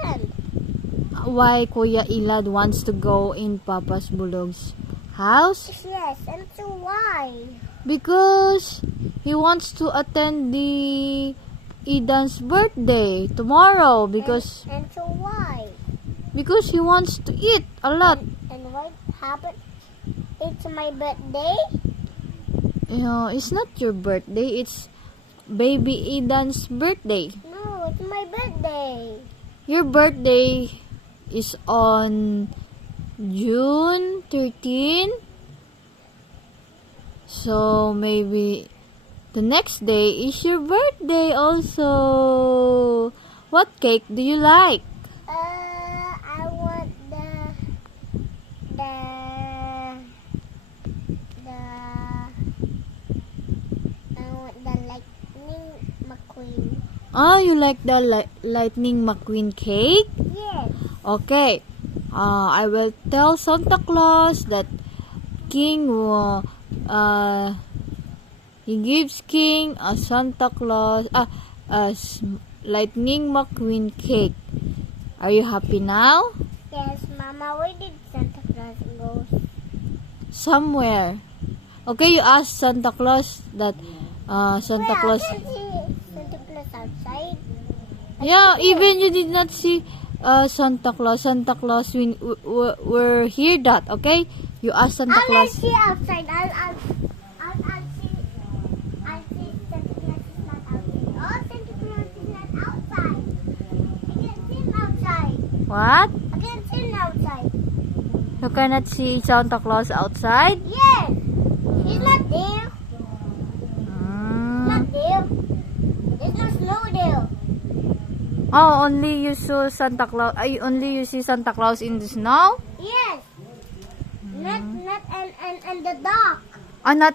friend. Why Kuya Ilad wants to go in Papa's Bulog's house? Yes, and so why? Because he wants to attend the Edan's birthday tomorrow because And so why? he wants to eat a lot. And what happened? It's my birthday. It's not your birthday, it's baby Edan's birthday. No, it's my birthday. Your birthday is on June 13. So maybe the next day is your birthday also. What cake do you like? I want the Lightning McQueen. Oh, you like the Lightning McQueen cake? Yes. Okay. I will tell Santa Claus that King he gives King a Santa Claus Lightning McQueen cake. Are you happy now? Yes, Mama. Where did Santa Claus go? Somewhere. Okay, you ask Santa Claus that Santa Claus. I can see Santa Claus outside. Yeah, even you did not see Santa Claus. Santa Claus were hear that. Okay, you ask Santa I'll Claus. see outside. I'll see. I'll see Santa Claus is not outside. Oh, Santa Claus is not outside. I can see him outside. What? I can see him outside. You cannot see Santa Claus outside? Yes. He's not there. Not there. There's no snow there. Oh, only you saw Santa Claus. Only you see Santa Claus in the snow? Yes. Not and the dark. Not